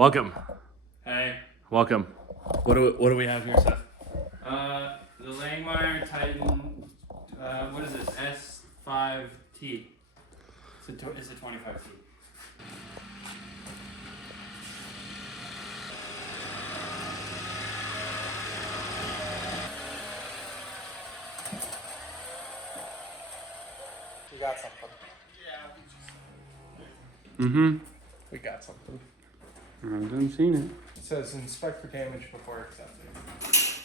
Welcome. Hey. Welcome. What do we have here, Seth? The Langmuir Titan, what is this? S5T. It's a 25T. We got something. Mm-hmm. We got something. I haven't seen it. It says inspect for damage before accepting.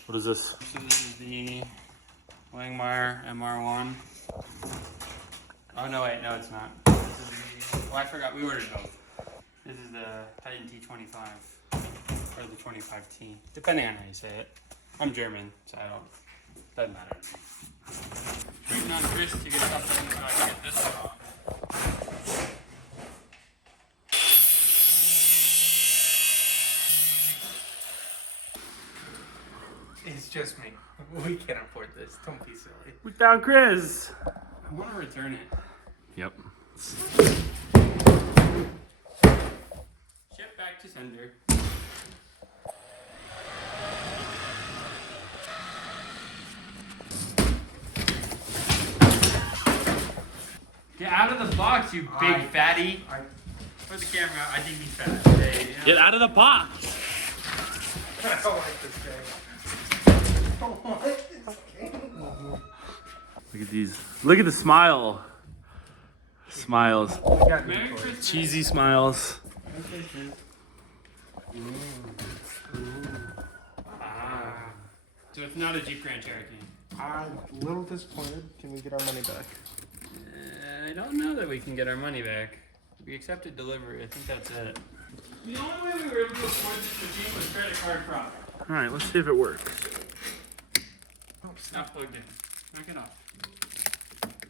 What is this? So this is the Langmuir MR1. Oh no, wait, no it's not. This is the, oh I forgot, we ordered both. This is the Titan T25, or the 25T, depending on how you say it. I'm German, so doesn't matter. Waiting on Chris to get something so I can get this one off. It's just me. We can't afford this. Don't be silly. We found Chris. I want to return it. Yep. Ship back to sender. Get out of the box, you big fatty. Where's the camera? I think he's fat today. You know? Get out of the box. I don't like this game. I don't like this game. Look at these. Look at the smile. Smiles. Merry Christmas. Cheesy smiles. So it's not a Jeep Grand Cherokee. I'm a little disappointed. Can we get our money back? I don't know that we can get our money back. We accepted delivery. I think that's it. The only way we were able to afford this machine was credit card fraud. All right, let's see if it works. Oh, it's not plugged in. Knock it off.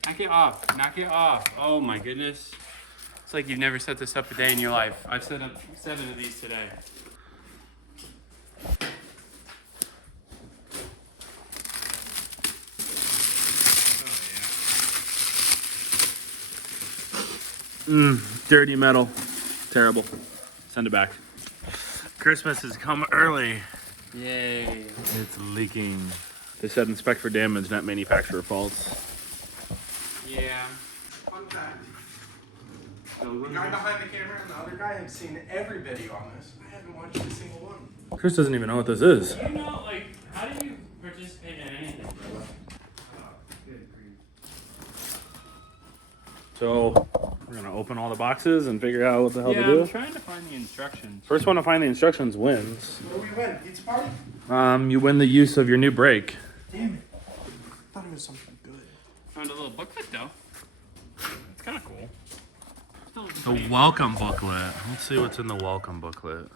Knock it off. Knock it off. Oh my goodness. It's like you've never set this up a day in your life. I've set up 7 of these today. Dirty metal. Terrible. Send it back. Christmas has come early. Yay. It's leaking. They said inspect for damage, not manufacturer faults. Yeah. Fun fact. The guy behind the camera and the other guy have seen every video on this. I haven't watched a single one. Chris doesn't even know what this is. You know, like, how do you participate in anything, bro? Oh, good grief. So we're gonna open all the boxes and figure out what the hell to Yeah, do. I'm trying to find the instructions. First one to find the instructions wins. What do we win? Pizza party? You win the use of your new brake. Damn it. I thought it was something good. Found a little booklet though. It's kind of cool. The welcome booklet. Let's see what's in the welcome booklet.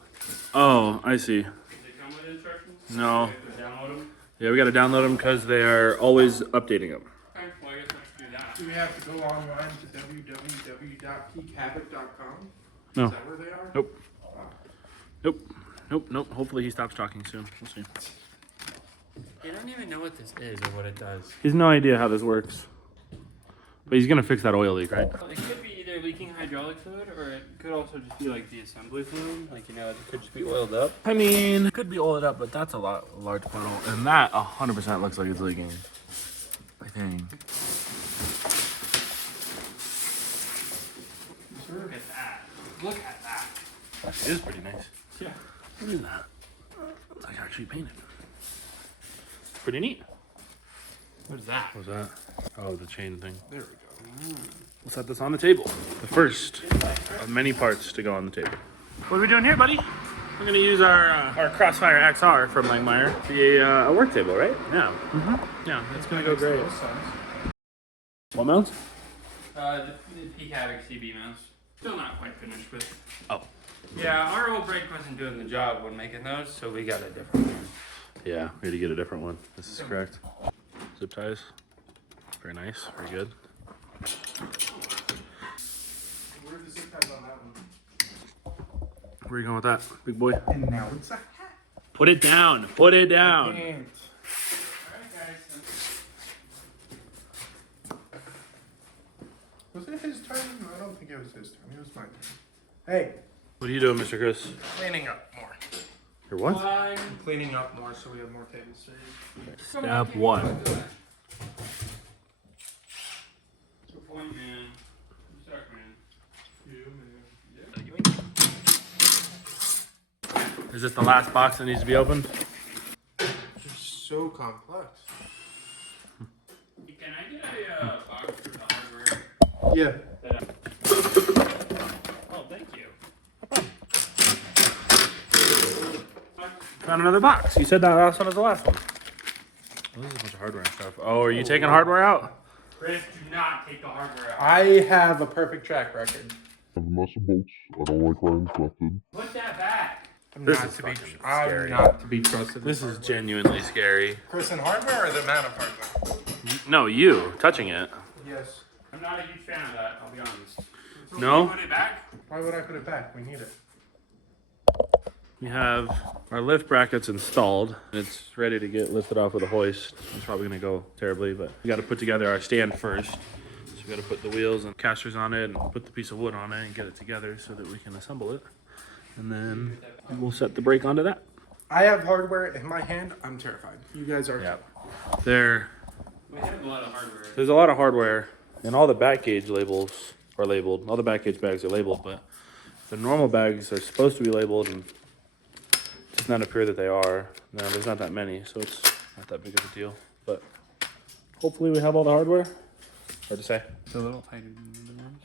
Oh, I see. Does it come with instructions? No. Do we have to download them? Yeah, we gotta download them because they are always updating them. Okay, well I guess let's do that. Do we have to go online to www.peakhavoc.com? No. Is that where they are? Nope. Nope. Hopefully he stops talking soon. We'll see. You don't even know what this is or what it does. He has no idea how this works. But he's gonna fix that oil leak, right? It could be either leaking hydraulic fluid or it could also just be like the assembly fluid. Like, you know, it could just be oiled up. I mean, it could be oiled up, but that's a large puddle. And that 100% looks like it's leaking. I think. Look at that. Look at that. It is pretty nice. Yeah. What is that? It's like actually painted. It's pretty neat. What is that? What's that? Oh, the chain thing. There we go. We'll set this on the table. The first of many parts to go on the table. What are we doing here, buddy? We're gonna use our Crossfire XR from Langmuir to be a work table, right? Yeah. Yeah, it's gonna go great. What mounts? The Peak Havoc CB mouse. Still not quite finished with. Oh. Yeah, our old brake wasn't doing the job when making those, so we got a different one. Yeah, we had to get a different one. This is correct. Zip ties. Very nice. Very good. Where are the zip ties on that one? Where are you going with that, big boy? And now it's a hat. Put it down. Put it I down. can't. Alright guys. Was it his turn? No, I don't think it was his turn. It was my turn. Hey, What are you doing, Mr. Chris? Cleaning up more. You're what? I'm cleaning up more so we have more table space. Step one. Good point, man. You suck, man. Is this the last box that needs to be opened? It's so complex. Can I get a box for the hardware? Yeah. Oh, thank you. Found another box. You said that last one was the last one. Oh, this is a bunch of hardware and stuff. Oh, are you taking hardware out? Chris, do not take the hardware out. I have a perfect track record. I have a mess of bolts. I don't like lines lifted. Put that back. I'm This not is to be. fucking I'm scary. not to be trusted. This with is hardware. genuinely scary. Chris, in hardware or the amount of hardware? No, you touching it. Yes. I'm not a huge fan of that, I'll be honest. No? Put it back? Why would I put it back? We need it. We have our lift brackets installed. It's ready to get lifted off with a hoist. It's probably gonna go terribly, but we gotta put together our stand first. So we gotta put the wheels and casters on it and put the piece of wood on it and get it together so that we can assemble it. And then we'll set the brake onto that. I have hardware in my hand. I'm terrified. You guys are. Yeah. We have a lot of hardware. There's a lot of hardware and all the back gauge labels are labeled. All the back gauge bags are labeled, but the normal bags are supposed to be labeled and it does not appear that they are. No, there's not that many, so it's not that big of a deal. But hopefully we have all the hardware. Hard to say. It's a little tighter than the other ones.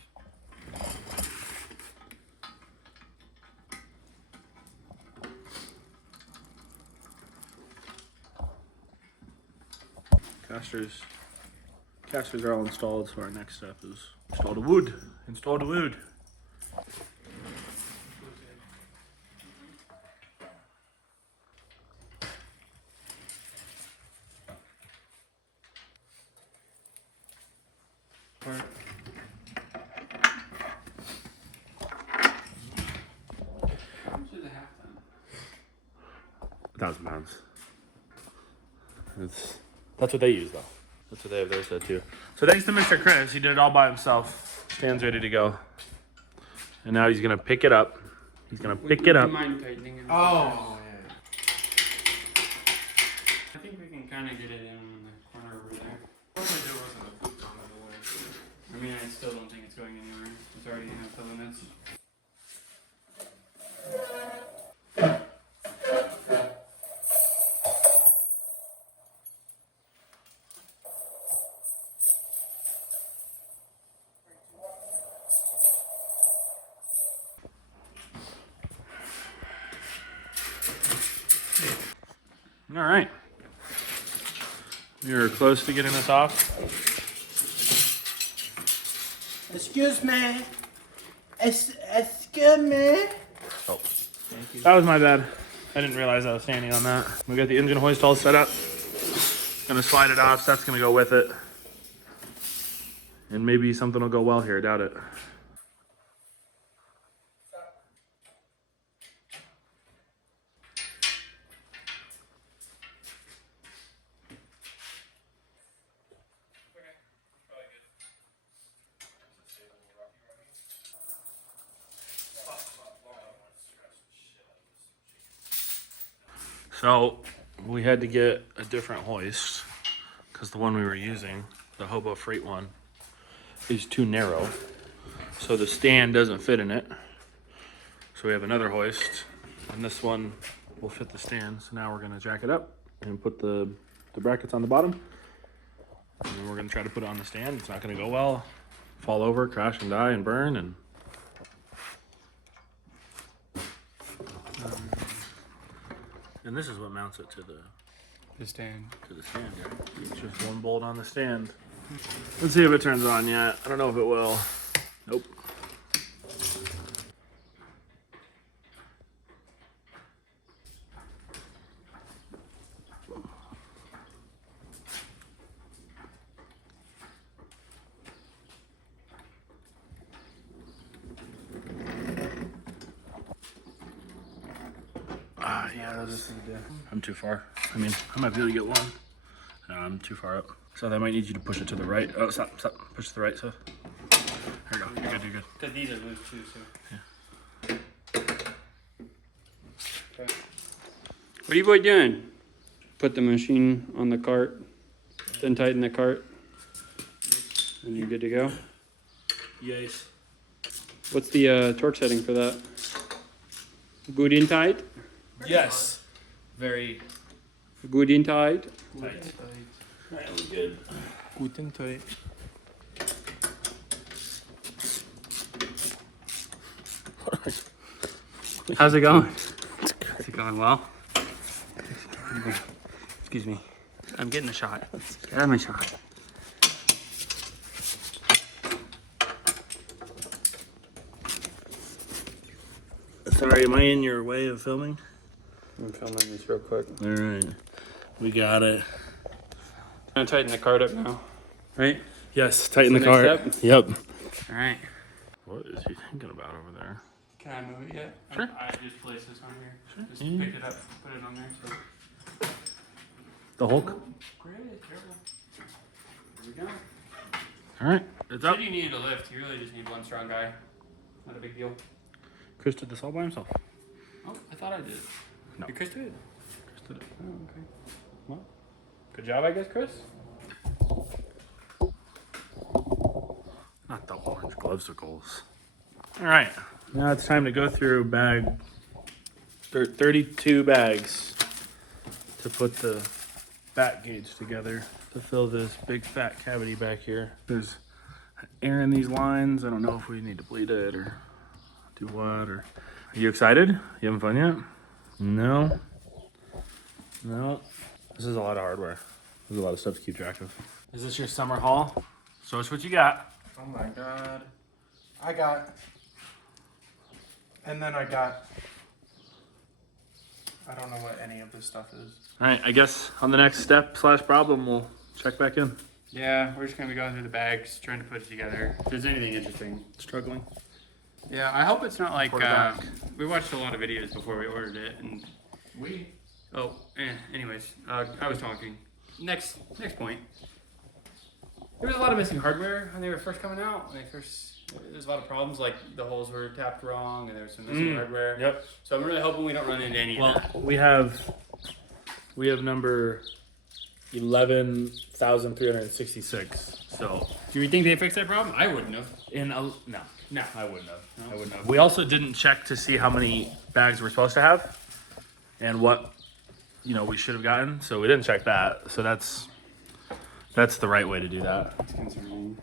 Casters are all installed, so our next step is install the wood. Install the wood. How much is a half ton? 1,000 pounds. That's what they use though. That's what they have theirs set too. So thanks to Mr. Chris, he did it all by himself. Stand's ready to go. And now he's gonna pick it up. He's gonna pick it up. Mind tightening it. Oh. I think we can kind of get it in the corner over there. I mean, I still don't think it's going anywhere. It's already in the limits. All right. You're close to getting this off. Excuse me. Excuse me. Oh, that was my bad. I didn't realize I was standing on that. We got the engine hoist all set up. Gonna slide it off. That's gonna go with it. And maybe something will go well here. Doubt it. So we had to get a different hoist because the one we were using, the Hobo Freight one, is too narrow. So the stand doesn't fit in it. So we have another hoist and this one will fit the stand. So now we're gonna jack it up and put the brackets on the bottom. And then we're gonna try to put it on the stand. It's not gonna go well. Fall over, crash and die and burn and and this is what mounts it to the stand. stand, yeah. It's just one bolt on the stand. Let's see if it turns on yet. I don't know if it will. Nope. Yeah, I'm too far. I mean, I might be able to get one. No, I'm too far up. So I might need you to push it to the right. Oh, stop. Push to the right, so. There you go. You're good, you're good. Because these are loose too, so. Yeah. are you boy doing? Put the machine on the cart, then tighten the cart, and you're good to go. Yes. What's the torque setting for that? Good in tight? Yes. Very Good in tight? tight. Alright, we're good. Gut and tight. How's it going? Is it going well? Excuse me. I'm getting a shot. Have my shot. Sorry, am I in your way of filming? I'm filming this real quick. Alright. We got it. I'm gonna tighten the cart up now. Right? Yes, tighten the That's the cart. next Yep. Alright. What is he thinking about over there? Can I move it yet? Sure. I just placed this on here. Sure. Just Yeah. picked it up, put it on there. So. The Hulk? Great, careful. Here we go. Alright, it's up. Said you needed a lift. You really just need one strong guy. Not a big deal. Chris did this all by himself. Oh, I thought I did. No. Did Chris do it? Chris did it. Oh, okay. Well, good job, I guess, Chris. Not the orange glovesicles. Alright, now it's time to go through 32 bags to put the back gauge together to fill this big fat cavity back here. There's air in these lines. I don't know if we need to bleed it or do what. Or are you excited? You having fun yet? No. No. This is a lot of hardware. There's a lot of stuff to keep track of. Is this your summer haul? Show us what you got. Oh my god. I got. And then I got. I don't know what any of this stuff is. All right, I guess on the next step / problem, we'll check back in. Yeah, we're just gonna be going through the bags, trying to put it together. If there's anything interesting. Struggling. Yeah, I hope it's not like Report back. we watched a lot of videos before we ordered it, and anyways, I was talking. Next point. There was a lot of missing hardware when they were first coming out. There's a lot of problems, like the holes were tapped wrong, and there was some missing hardware. Yep. So I'm really hoping we don't run into any of that. We have number 11,366. So Do you think they fixed that problem? I wouldn't have. no, No. I wouldn't have. No. I wouldn't have. We also didn't check to see how many bags we're supposed to have, and what we should have gotten. So we didn't check that. So that's the right way to do that. It's concerning.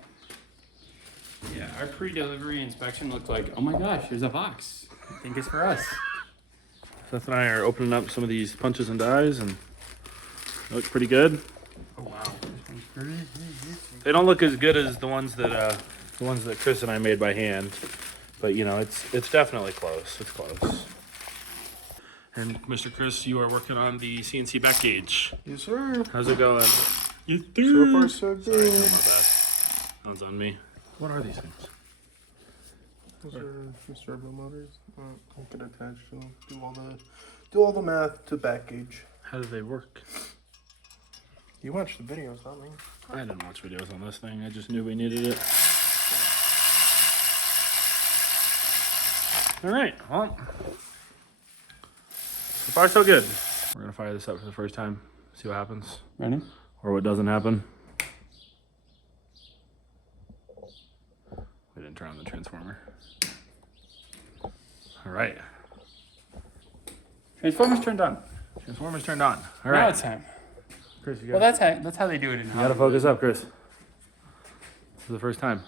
Yeah, our pre-delivery inspection looked like, oh my gosh, there's a box. I think it's for us. Seth and I are opening up some of these punches and dies, and they look pretty good. Oh wow. This one's pretty. They don't look as good as the ones that Chris and I made by hand, but it's definitely close. It's close. And Mr. Chris, you are working on the CNC back gauge. Yes, sir. How's it going? So far, so good. Sorry, my bad. That one's on me. What are these things? Those are servo motors. I can attach to them. Do all the math to back gauge. How do they work? You watch the videos, not me. I didn't watch videos on this thing. I just knew we needed it. All right. Well, so far so good. We're gonna fire this up for the first time. See what happens. Ready? Or what doesn't happen. We didn't turn on the transformer. All right. Transformers turned on. Transformer's turned on. All Now right. it's time. Chris, you Well, got that's how they do it in you gotta focus up, Chris. For the first time.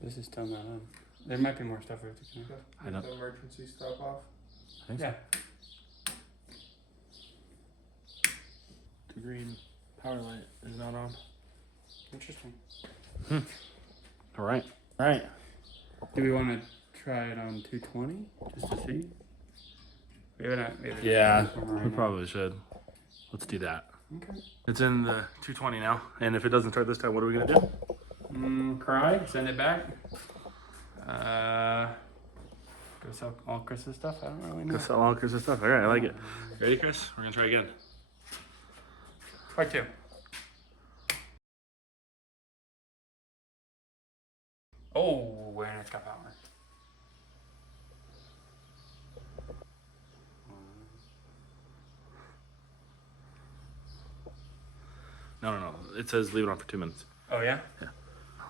This is still not on. There might be more stuff we have to connect. I don't. The emergency stop off. I think so. Yeah. The green power light is not on. Interesting. All right. All right. Do we want to try it on 220 just to see? Yeah, we probably should. Let's do that. Okay. It's in the 220 now, and if it doesn't start this time, what are we gonna do? Cry. Send it back. Go sell all Chris's stuff. I don't really know. Go sell all Chris's stuff. All right, I like it. Ready, Chris? We're gonna try again. Part 2. Oh, and it's got power. No. It says leave it on for 2 minutes. Oh yeah.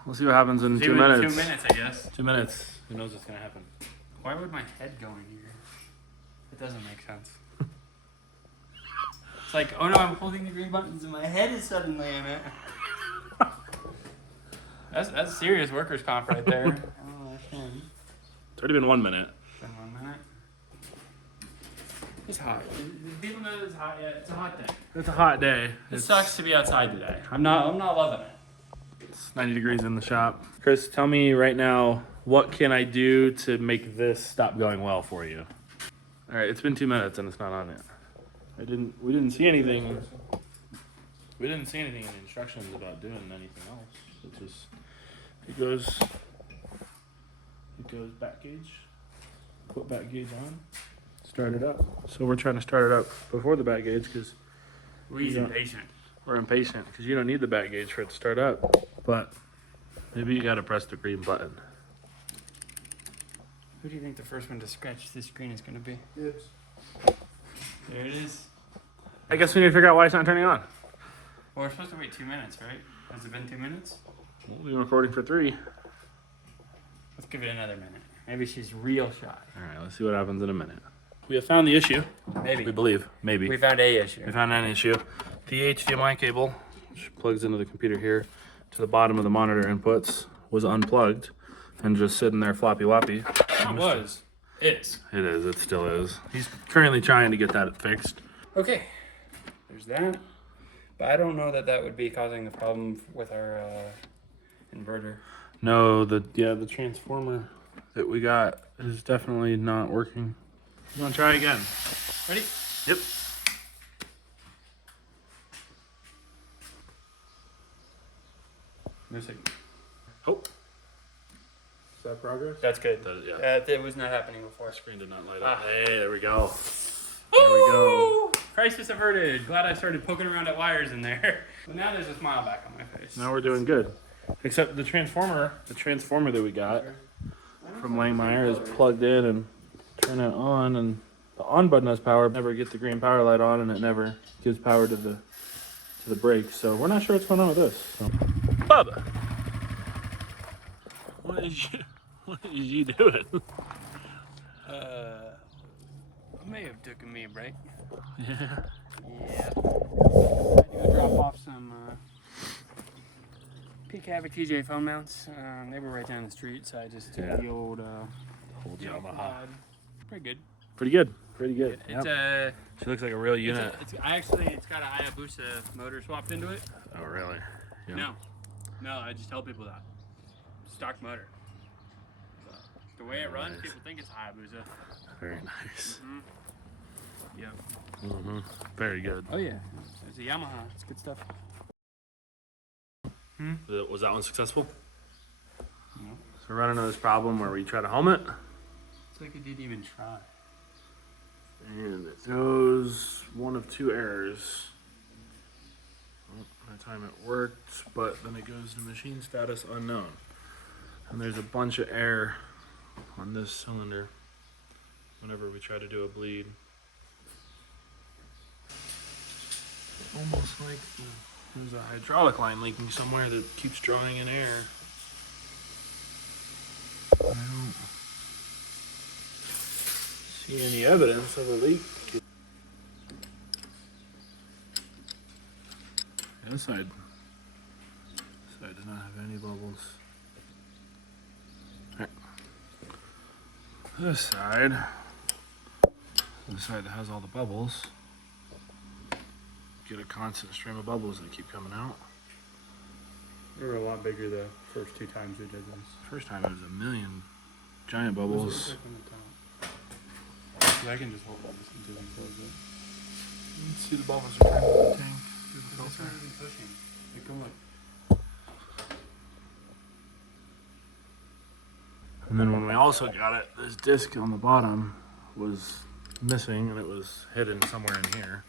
We'll see what happens in 2 2 minutes. 2 minutes, I guess. 2 minutes. Who knows what's gonna happen? Why would my head go in here? It doesn't make sense. It's like, oh no, I'm holding the green buttons and my head is suddenly in it. That's serious workers' comp right there. I don't understand. It's already been 1 minute. Been 1 minute. It's hot. People know it's hot yet. It's a hot day. It's a hot day. It sucks to be outside today. I'm not loving it. It's 90 degrees in the shop. Chris, tell me right now, what can I do to make this stop going well for you? All right, it's been 2 minutes and it's not on yet. We didn't see anything. We didn't see anything in the instructions about doing anything else. It just, it goes back gauge, put back gauge on, start it up. So we're trying to start it up before the back gauge because We're impatient. we're impatient because you don't need the back gauge for it to start up. But maybe you got to press the green button. Who do you think the first one to scratch this screen is going to be? Dibs. There it is. I guess we need to figure out why it's not turning on. Well, we're supposed to wait 2 minutes, right? Has it been 2 minutes? We'll be recording for 3. Let's give it another minute. Maybe she's real shy. All right, let's see what happens in a minute. We have found the issue. Maybe. We believe. Maybe. We found a issue. We found an issue. The HDMI cable, which plugs into the computer here, to the bottom of the monitor inputs, was unplugged and just sitting there floppy woppy. It was. Is. It is. It still is. He's currently trying to get that fixed. Okay. There's that. But I don't know that would be causing the problem with our inverter. No, the transformer that we got is definitely not working. You want to try again? Ready? Yep. Music. Oh. Is that progress? That's good. That, yeah. It was not happening before. Screen did not light Ah. up. Hey, there we go. There we go. Crisis averted. Glad I started poking around at wires in there. But now there's a smile back on my face. Now we're doing good. Except the transformer that we got from Langmuir is plugged in and turn it on, and the on button has power. Never get the green power light on, and it never gives power to the brakes. So we're not sure what's going on with this. So. Bubba, what is you doing? I may have taken me a break. Yeah. Yeah. I had to go drop off some Peak Havoc TJ phone mounts. They were right down the street, so I just took the old Yamaha. pod. Pretty good. Pretty good. Pretty good. It's Yep. She looks like a real unit. it's got a Hayabusa motor swapped into it. Oh really? Yeah. No, I just tell people that. Stock motor. The way it runs, Nice. people think it's a Hayabusa. Very nice. Yep. Mm-hmm. Very good. Oh yeah, it's a Yamaha. It's good stuff. Was that one successful? No. So we're running into this problem where we try to home it, It's like it didn't even try. and it throws one of 2 errors. Well, that time it worked, but then it goes to machine status unknown. And there's a bunch of air on this cylinder whenever we try to do a bleed. Almost like there's a hydraulic line leaking somewhere that keeps drawing in air. I don't see any evidence of a leak. This side does not have any bubbles. Right. This side that has all the bubbles, get a constant stream of bubbles that keep coming out. We were a lot bigger the first 2 times we did this. First time it was a million giant bubbles. I can just hold this until we close it. You can see the bubbles are coming in the tank through the It's filter. not even pushing. Like, come look. And then when we also got it, this disc on the bottom was missing and it was hidden somewhere in here.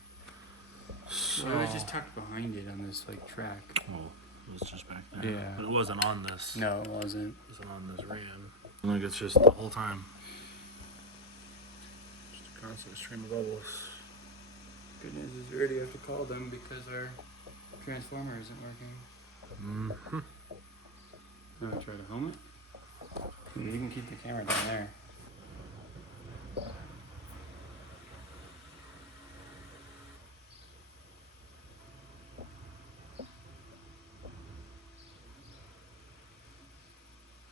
So It was just tucked behind it on this like track. well, it was just back there. Yeah. But it wasn't on this. No, it wasn't. It wasn't on this ram. Like it's just the whole time. Just a constant stream of bubbles. Good news is we already have to call them because our transformer isn't working. Mm-hmm. I'm gonna try to home it. You can keep the camera down there.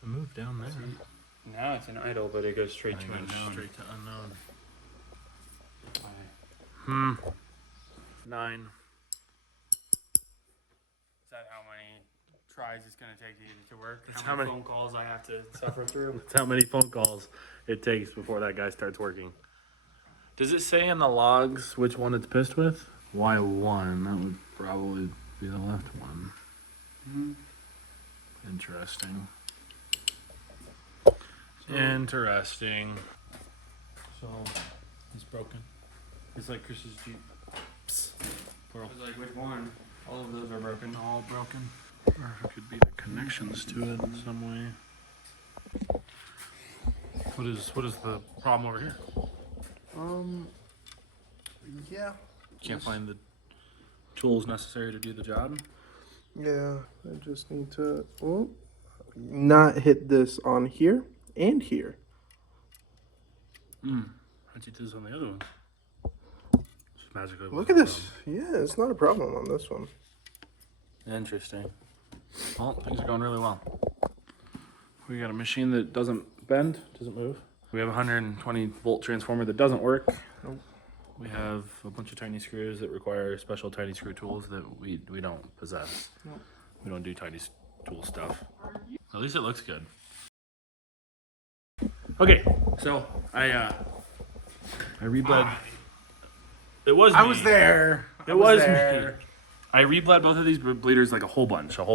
Move down there. Now it's an idle, but it goes straight to unknown. Straight to unknown. Why? 9. Is that how many tries it's gonna take to get it to work? That's How how many many- phone calls I have to suffer through? That's how many phone calls it takes before that guy starts working. Does it say in the logs which one it's pissed with? Y1. That would probably be the left one. Mm-hmm. Interesting. Interesting. So, it's broken. It's like Chris's Jeep. Psst. I was like, which one? All of those are broken. All broken. Or if it could be the connections to it in some way. What is the problem over here? Yeah. Can't find the tools necessary to do the job? Yeah, I just need to not hit this on here and here. How'd you do this on the other one? Just magically. Look at this. Yeah, it's not a problem on this one. Interesting. Well, things are going really well. We got a machine that doesn't bend, doesn't move. We have a 120 volt transformer that doesn't work. Nope. We have a bunch of tiny screws that require special tiny screw tools that we don't possess. Nope. We don't do tiny tool stuff. At least it looks good. Okay, so I rebled. It was I me. was there. It was me. I rebled both of these bleeders like a whole bunch. And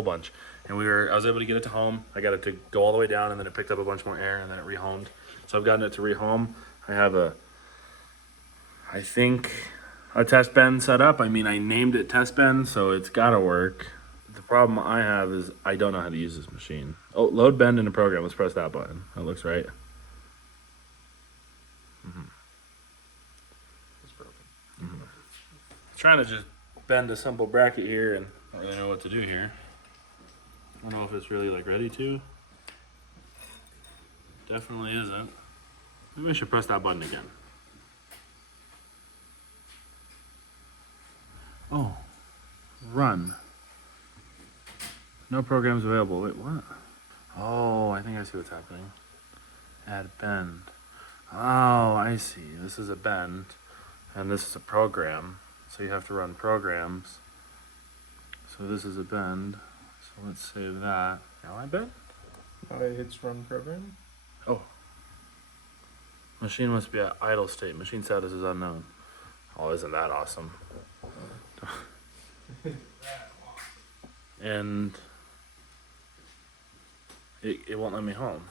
I was able to get it to home. I got it to go all the way down, and then it picked up a bunch more air, and then it rehomed. So I've gotten it to rehome. I have I think a test bend set up. I mean, I named it test bend, so it's gotta work. The problem I have is I don't know how to use this machine. Oh, load bend in a program. Let's press that button. That looks right. It's broken. Trying to just bend a simple bracket here, and I don't really know what to do here. I don't know if it's really like ready to. Definitely isn't. Maybe I should press that button again. Oh, run. No programs available. Wait, what? Oh, I think I see what's happening. Add bend. Oh, I see. This is a bend, and this is a program. So you have to run programs. So this is a bend. So let's save that. Now I bend? It's run program. Oh. Machine must be at idle state. Machine status is unknown. Oh, isn't that awesome? And it won't let me home.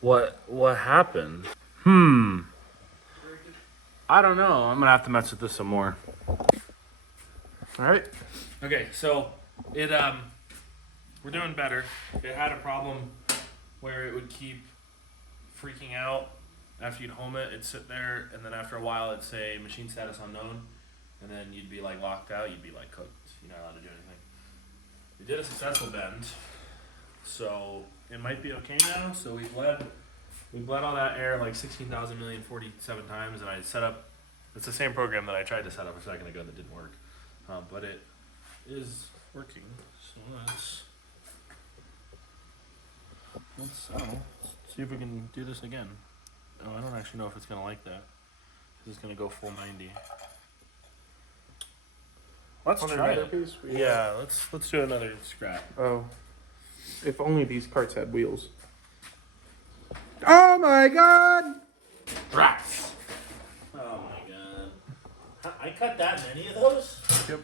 What happened? I don't know. I'm gonna have to mess with this some more. Alright. Okay, so it we're doing better. It had a problem where it would keep freaking out after you'd home it. It'd sit there, and then after a while it'd say machine status unknown, and then you'd be like locked out. You'd be like cooked. You're not allowed to do anything. We did a successful bend, so it might be okay now. So we bled all that air like 16,000 million 47 times, and I set up. It's the same program that I tried to set up a second ago that didn't work, but it is working. So let's see if we can do this again. Oh, I don't actually know if it's gonna like that. This is gonna go full 90. Let's On try another it. piece? Yeah, let's do another scrap. Oh. If only these carts had wheels. Oh my god! Rats. Oh my god. I cut that many of those? Yep.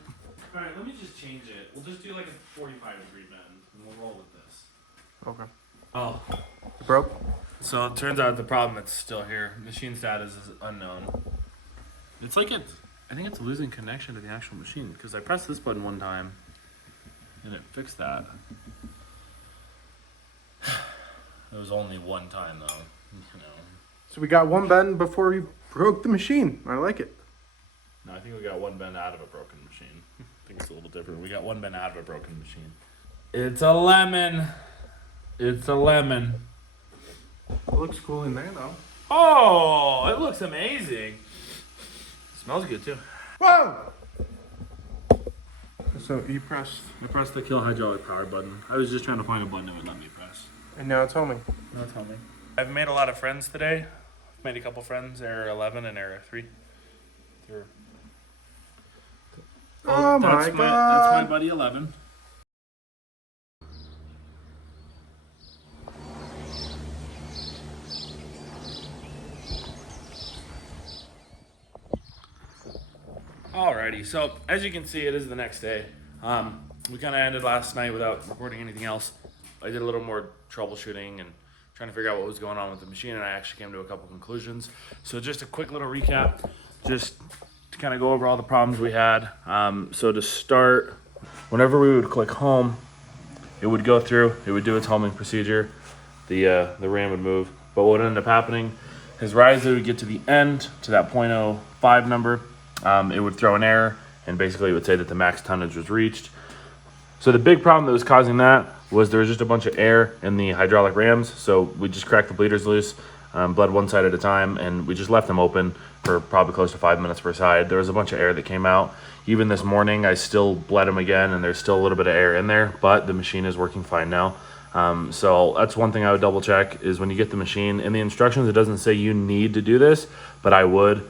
Alright, let me just change it. We'll just do like a 45-degree bend, and we'll roll with this. Okay. Oh. It broke? So it turns out the problem is still here. Machine status is unknown. It's like I think it's losing connection to the actual machine, because I pressed this button one time, and it fixed that. It was only one time though, you know. So we got one bend before we broke the machine. I like it. No, I think we got one bend out of a broken machine. I think it's a little different. We got one bend out of a broken machine. It's a lemon. It's a lemon. It looks cool in there though. Oh, it looks amazing. Smells good too. Whoa! So you pressed, I pressed the kill hydraulic power button. I was just trying to find a button that would let me press. and now it's homing. No, tell me. I've made a lot of friends today. I've made a couple friends. Error 11 and error 3. Oh my That's god! my buddy 11. Alrighty, so as you can see, it is the next day. We kind of ended last night without recording anything else. I did a little more troubleshooting and trying to figure out what was going on with the machine, and I actually came to a couple conclusions. So just a quick little recap, just to kind of go over all the problems we had. So to start, whenever we would click home, it would go through, it would do its homing procedure, the RAM would move. But what ended up happening is right as it would get to the end, to that 0.05 number, it would throw an error, and basically it would say that the max tonnage was reached. So the big problem that was causing that was there was just a bunch of air in the hydraulic rams. So we just cracked the bleeders loose, bled one side at a time, and we just left them open for probably close to 5 minutes per side. There was a bunch of air that came out. Even this morning, I still bled them again, and there's still a little bit of air in there, but the machine is working fine now. So that's one thing I would double check is when you get the machine. In the instructions, it doesn't say you need to do this, but I would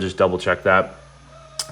just double check that.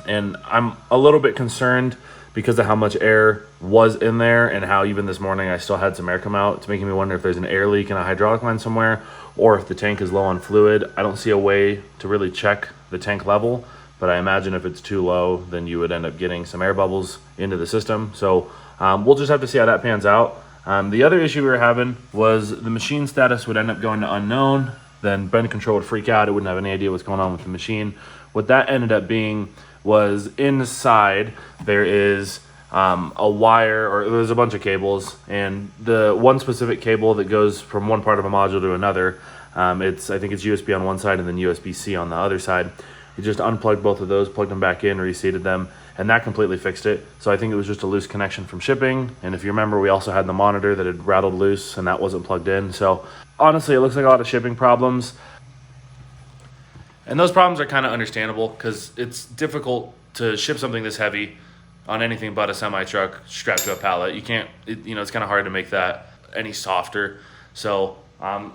And I'm a little bit concerned because of how much air was in there and how even this morning I still had some air come out. It's making me wonder if there's an air leak in a hydraulic line somewhere or if the tank is low on fluid. I don't see a way to really check the tank level, but I imagine if it's too low, then you would end up getting some air bubbles into the system. So we'll just have to see how that pans out. The other issue we were having was the machine status would end up going to unknown. Then bend control would freak out. It wouldn't have any idea what's going on with the machine. What that ended up being was inside there is a wire, or there's a bunch of cables, and the one specific cable that goes from one part of a module to another, I think it's USB on one side and then USB-C on the other side. You just unplugged both of those, plugged them back in, reseated them, and that completely fixed it. So I think it was just a loose connection from shipping. And if you remember, we also had the monitor that had rattled loose and that wasn't plugged in. So honestly, it looks like a lot of shipping problems. And those problems are kind of understandable because it's difficult to ship something this heavy on anything but a semi truck strapped to a pallet. You can't, it's kind of hard to make that any softer. So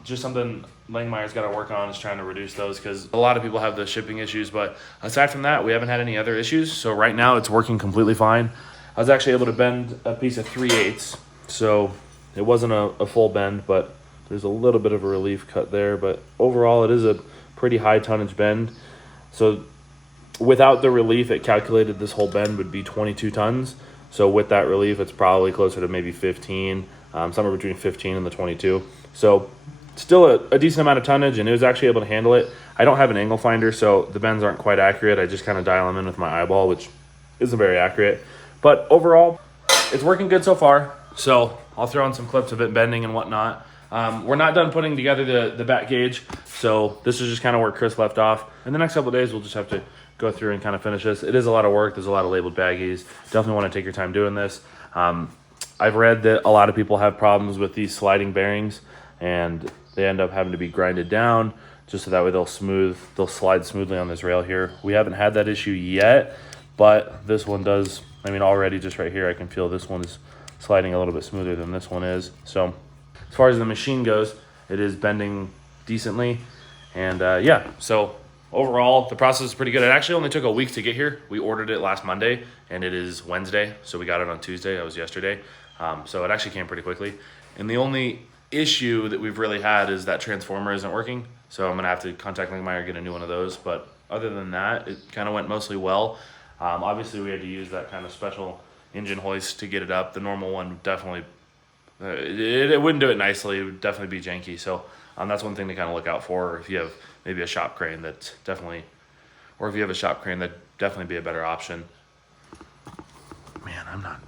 just something Langmuir's got to work on is trying to reduce those because a lot of people have the shipping issues. But aside from that, we haven't had any other issues. So right now it's working completely fine. I was actually able to bend a piece of 3/8. So it wasn't a full bend, but there's a little bit of a relief cut there. But overall, it is a pretty high tonnage bend. So without the relief, it calculated this whole bend would be 22 tons. So with that relief, it's probably closer to maybe 15, somewhere between 15 and the 22. So still a decent amount of tonnage, and it was actually able to handle it. I don't have an angle finder, so the bends aren't quite accurate. I just kind of dial them in with my eyeball, which isn't very accurate. But overall, it's working good so far. So I'll throw in some clips of it bending and whatnot. We're not done putting together the back gauge, so this is just kind of where Chris left off. In the next couple of days, we'll just have to go through and kind of finish this. It is a lot of work. There's a lot of labeled baggies. Definitely want to take your time doing this. I've read that a lot of people have problems with these sliding bearings, and they end up having to be grinded down just so that way they'll slide smoothly on this rail here. We haven't had that issue yet, but this one does. I mean, already just right here, I can feel this one is sliding a little bit smoother than this one is. So as far as the machine goes, it is bending decently. And yeah, so overall, the process is pretty good. It actually only took a week to get here. We ordered it last Monday, and it is Wednesday. So we got it on Tuesday. That was yesterday. So it actually came pretty quickly. And the only issue that we've really had is that transformer isn't working. So I'm going to have to contact Langmuir, get a new one of those. But other than that, it kind of went mostly well. Obviously, we had to use that kind of special engine hoist to get it up. The normal one definitely, it wouldn't do it nicely. It would definitely be janky. So that's one thing to kind of look out for. If you have maybe a shop crane, that's definitely, or if you have a shop crane, that'd definitely be a better option. Man, I'm not.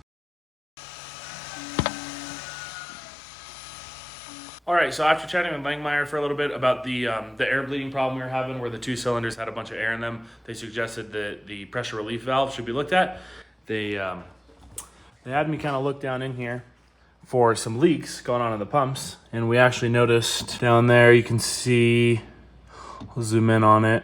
All right, so after chatting with Langmuir for a little bit about the air bleeding problem we were having where the two cylinders had a bunch of air in them, they suggested that the pressure relief valve should be looked at. They had me kind of look down in here for some leaks going on in the pumps, and we actually noticed down there, you can see, we'll zoom in on it,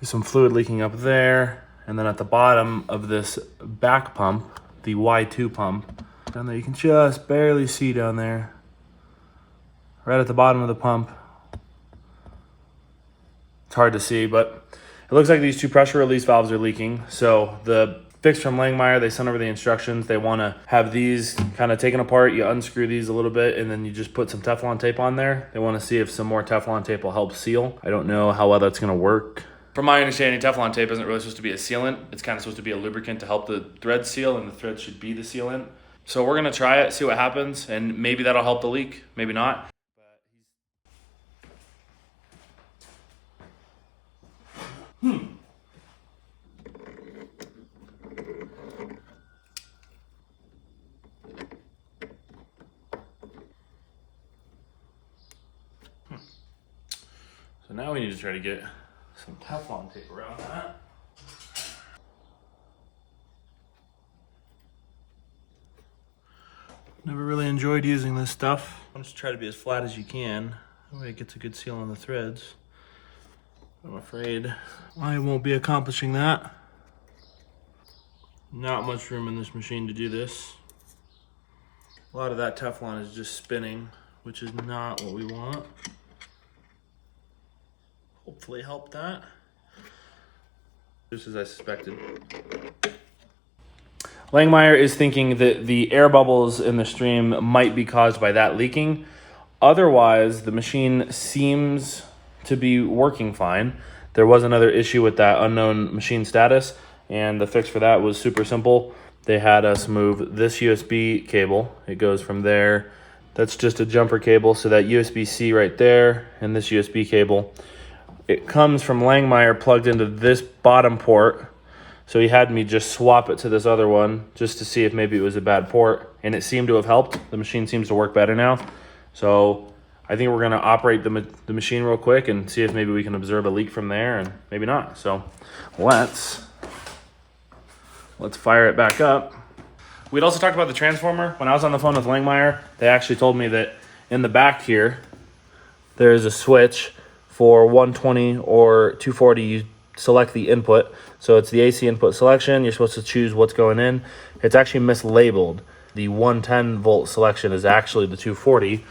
there's some fluid leaking up there, and then at the bottom of this back pump, the Y2 pump, down there you can just barely see down there. Right at the bottom of the pump. It's hard to see, but it looks like these two pressure release valves are leaking. So the fix from Langmuir, they sent over the instructions. They want to have these kind of taken apart. You unscrew these a little bit, and then you just put some Teflon tape on there. They want to see if some more Teflon tape will help seal. I don't know how well that's going to work. From my understanding, Teflon tape isn't really supposed to be a sealant. It's kind of supposed to be a lubricant to help the threads seal, and the threads should be the sealant. So we're going to try it, see what happens, and maybe that'll help the leak, maybe not. So now we need to try to get some Teflon tape around that. Never really enjoyed using this stuff. I'm just trying to be as flat as you can. That way it gets a good seal on the threads. I'm afraid I won't be accomplishing that. Not much room in this machine to do this. A lot of that Teflon is just spinning, which is not what we want. Hopefully help that. Just as I suspected. Langmuir is thinking that the air bubbles in the stream might be caused by that leaking. Otherwise, the machine seems to be working fine. There was another issue with that unknown machine status, and the fix for that was super simple. They had us move this USB cable. It goes from there. That's just a jumper cable, so that USB-C right there and this USB cable. It comes from Langmuir plugged into this bottom port. So he had me just swap it to this other one just to see if maybe it was a bad port, and it seemed to have helped. The machine seems to work better now. So I think we're gonna operate the machine real quick and see if maybe we can observe a leak from there, and maybe not. So let's fire it back up. We'd also talked about the transformer. When I was on the phone with Langmuir, they actually told me that in the back here, there is a switch for 120 or 240. You select the input. So it's the AC input selection. You're supposed to choose what's going in. It's actually mislabeled. The 110 volt selection is actually the 240.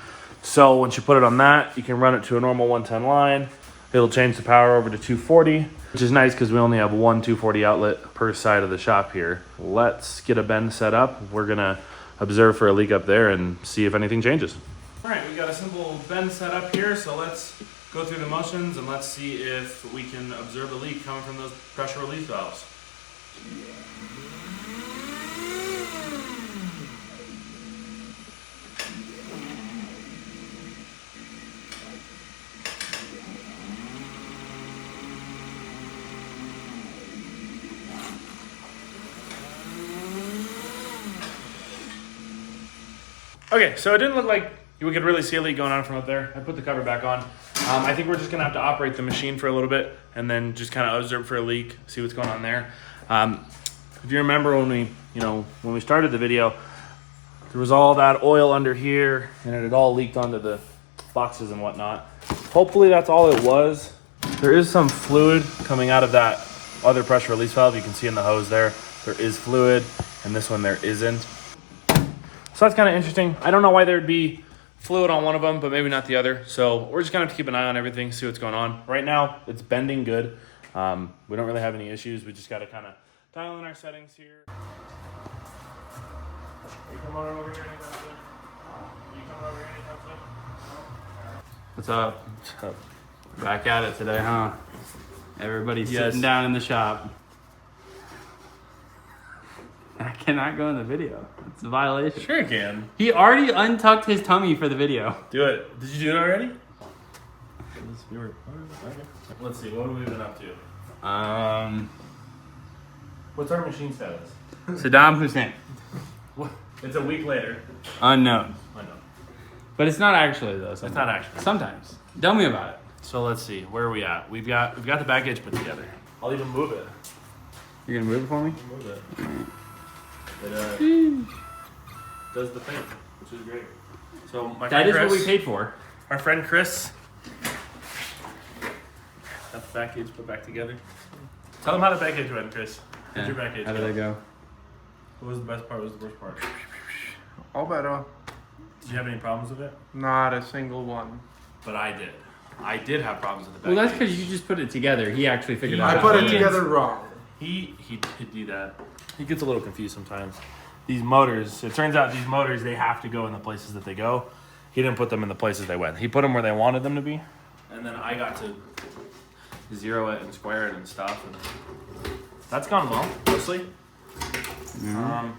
So once you put it on that, you can run it to a normal 110 line. It'll change the power over to 240, which is nice because we only have one 240 outlet per side of the shop here. Let's get a bend set up. We're gonna observe for a leak up there and see if anything changes. All right, we got a simple bend set up here. So let's go through the motions and let's see if we can observe a leak coming from those pressure release valves. Okay, so it didn't look like we could really see a leak going on from up there. I put the cover back on. I think we're just gonna have to operate the machine for a little bit and then just kind of observe for a leak, see what's going on there. If you remember when we started the video, there was all that oil under here and it had all leaked onto the boxes and whatnot. Hopefully that's all it was. There is some fluid coming out of that other pressure release valve. You can see in the hose there is fluid, and this one there isn't. So that's kind of interesting. I don't know why there'd be fluid on one of them, but maybe not the other. So we're just gonna have to keep an eye on everything, see what's going on. Right now, it's bending good. We don't really have any issues. We just gotta kind of dial in our settings here. You come over here anytime soon? You come over here anytime soon? What's up? What's up? Back at it today, huh? Everybody's sitting down in the shop. I cannot go in the video. It's a violation. Sure you can. He already untucked his tummy for the video. Do it. Did you do it already? Let's see. What have we been up to? What's our machine status? Saddam Hussein. It's a week later. Unknown. I know. But it's not actually though. It's not actually. Sometimes. Tell me about it. So let's see, where are we at? We've got the back gauge put together. I'll even move it. You're gonna move it for me? Move it. It does the thing, which is great. So my That friend is Chris, what we paid for. our friend Chris got the back gauge put back together. Tell them how the back gauge went, Chris. How'd your back gauge How did it go? What was the best part? What was the worst part? All better. Did you have any problems with it? Not a single one. But I did. I did have problems with the back Well, that's gauge. because you just put it together. He actually figured I out. I put how it to- together wrong. He did do that. He gets a little confused sometimes. These motors, it turns out these motors, they have to go in the places that they go. He didn't put them in the places they went. He put them where they wanted them to be. And then I got to zero it and square it and stuff. And that's gone well, mostly. I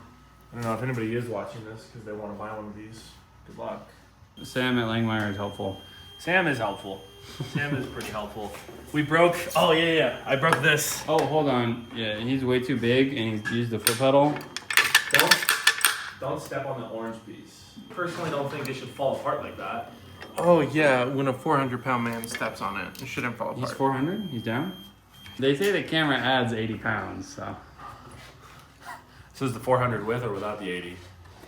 don't know if anybody is watching this because they want to buy one of these. Good luck. Sam at Langmuir is helpful. Sam is helpful. Sam is pretty helpful. We broke, oh yeah. I broke this. Oh, hold on. Yeah, he's way too big and he's used the foot pedal. Don't step on the orange piece. Personally, don't think it should fall apart like that. Oh yeah, when a 400-pound man steps on it, it shouldn't fall apart. He's 400? He's down? They say the camera adds 80 pounds, so So is the 400 with or without the 80?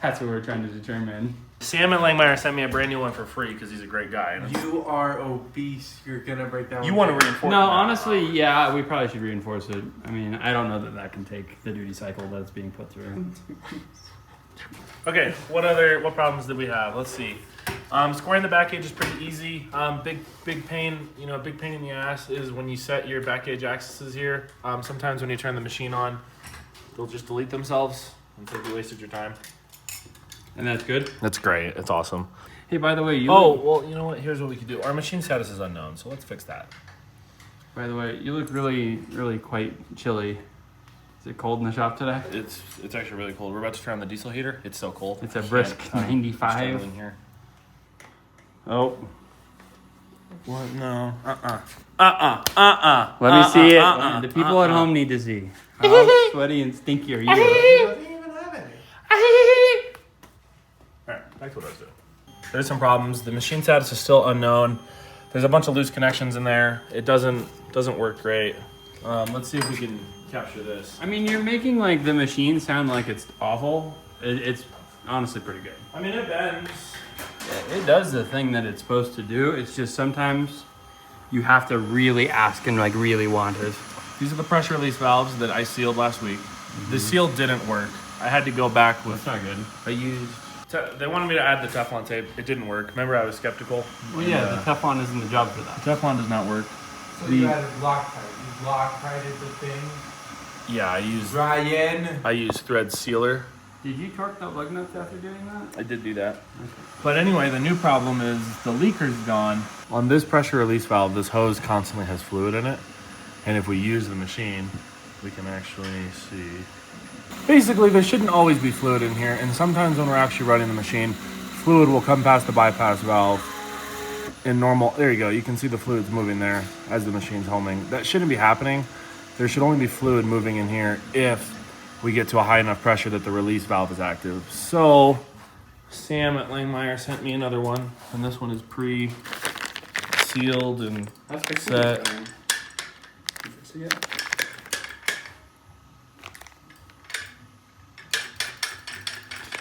that's what we're trying to determine. Sam at Langmuir sent me a brand new one for free because he's a great guy. And You are obese. You're gonna break down. you want to reinforce No, that. honestly, yeah, we probably should reinforce it. I mean, I don't know that that can take the duty cycle that's being put through. Okay, what problems did we have? Let's see. Squaring the back gauge is pretty easy. Big pain in the ass is when you set your back gauge axes here. Sometimes when you turn the machine on, they'll just delete themselves and so you wasted your time. And that's good. That's great. It's awesome. Hey, by the way, you Well, you know what? Here's what we could do. Our machine status is unknown, so let's fix that. by the way, you look really, really quite chilly. Is it cold in the shop today? It's actually really cold. We're about to turn on the diesel heater. It's so cold. It's a brisk Can't, 95. in here. Oh, What? No. let me see it. The people at home need to see. How sweaty and stinky are you? He doesn't even have any. Alright, back to what I was doing. There's some problems. The machine status is still unknown. There's a bunch of loose connections in there. It doesn't work great. Let's see if we can capture this. I mean, you're making like the machine sound like it's awful. It's honestly pretty good. I mean, it bends. It does the thing that it's supposed to do. It's just sometimes you have to really ask and like really want it. These are the pressure release valves that I sealed last week. The seal didn't work. I had to go back with. That's not good. I used. They wanted me to add the Teflon tape. It didn't work. Remember, I was skeptical. Well, yeah, the Teflon isn't the job for that. Teflon does not work. So you added Loctite. You Loctited the thing. Yeah, Ryan. I used thread sealer. Did you torque the lug nuts after doing that? I did do that. But anyway, the new problem is the leaker's gone. On this pressure release valve, this hose constantly has fluid in it. And if we use the machine, we can actually see. Basically, there shouldn't always be fluid in here. And sometimes when we're actually running the machine, fluid will come past the bypass valve in normal. There you go. You can see the fluid's moving there as the machine's homing. That shouldn't be happening. There should only be fluid moving in here if we get to a high enough pressure that the release valve is active. So Sam at Langmuir sent me another one, and this one is pre-sealed and set.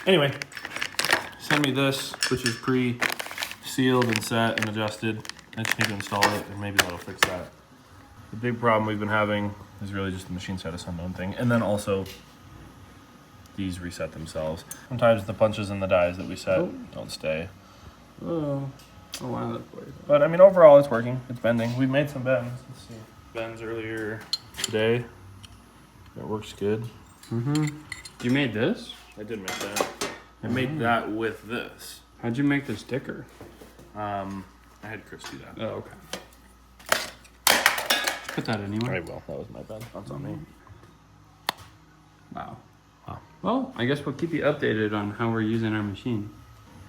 Anyway, sent me this, which is pre-sealed and set and adjusted. I just need to install it, and maybe that'll fix that. The big problem we've been having is really just the machine status unknown thing, and then also these reset themselves. Sometimes the punches and the dies that we set don't stay. Oh, wow, that's weird. But I mean, overall, it's working. It's bending. We made some bends. Let's see. Bends earlier today. It works good. You made this? I did make that. I made that with this. How'd you make the sticker? I had Chris do that. Oh, okay. Put that anywhere. I will. That was my bend. That's on me. Wow. Wow. Well, I guess we'll keep you updated on how we're using our machine.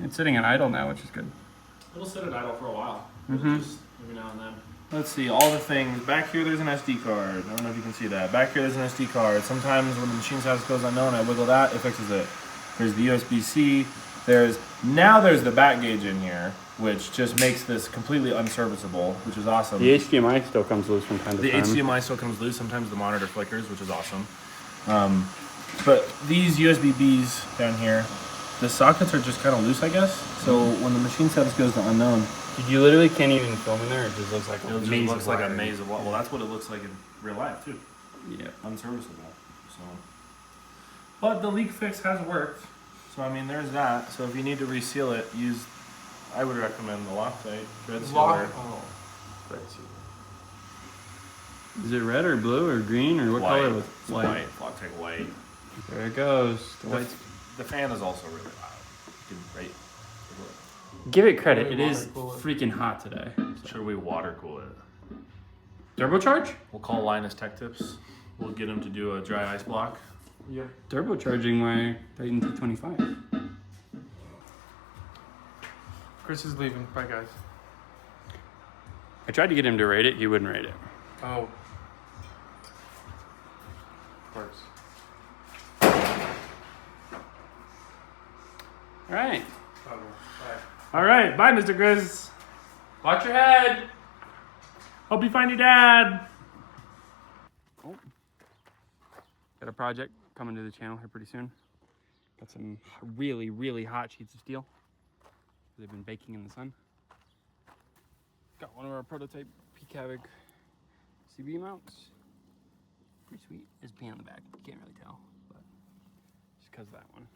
It's sitting at idle now, which is good. It'll sit at idle for a while. Mhm. Just every now and then. Let's see, all the things. Back here, there's an SD card. I don't know if you can see that. Back here, there's an SD card. Sometimes when the machine status goes unknown, I wiggle that, it fixes it. There's the USB-C. There's the back gauge in here, which just makes this completely unserviceable, which is awesome. The HDMI still comes loose from time to The time. HDMI still comes loose. Sometimes the monitor flickers, which is awesome. But these USB-Bs down here, the sockets are just kind of loose, I guess. So when the machine status goes to unknown, You literally can't even film in there. It just looks like it just looks like a maze of wire. Well, that's what it looks like in real life too. Yeah. Unserviceable. So, but the leak fix has worked. So I mean, there's that. So if you need to reseal it, I would recommend the Loctite thread sealer. Thread sealer. Is it red or blue or green or what color? Was It's white. Loctite white. There it goes. The fan is also really loud. You can rate. Give it credit. It Water is cool it. freaking hot today. Should we water cool it? Turbocharge? We'll call Linus Tech Tips. We'll get him to do a dry ice block. Yeah. Turbocharging my Titan T25. Chris is leaving. Bye, guys. I tried to get him to rate it. He wouldn't rate it. Oh. Of course. All right. Oh, bye. All right, bye, Mr. Chris. Watch your head. Hope you find your dad. Got a project coming to the channel here pretty soon. Got some really, really hot sheets of steel. They've been baking in the sun. Got one of our prototype Peak Havoc CB mounts. Pretty sweet. There's a pin on the back. You can't really tell, but just because of that one.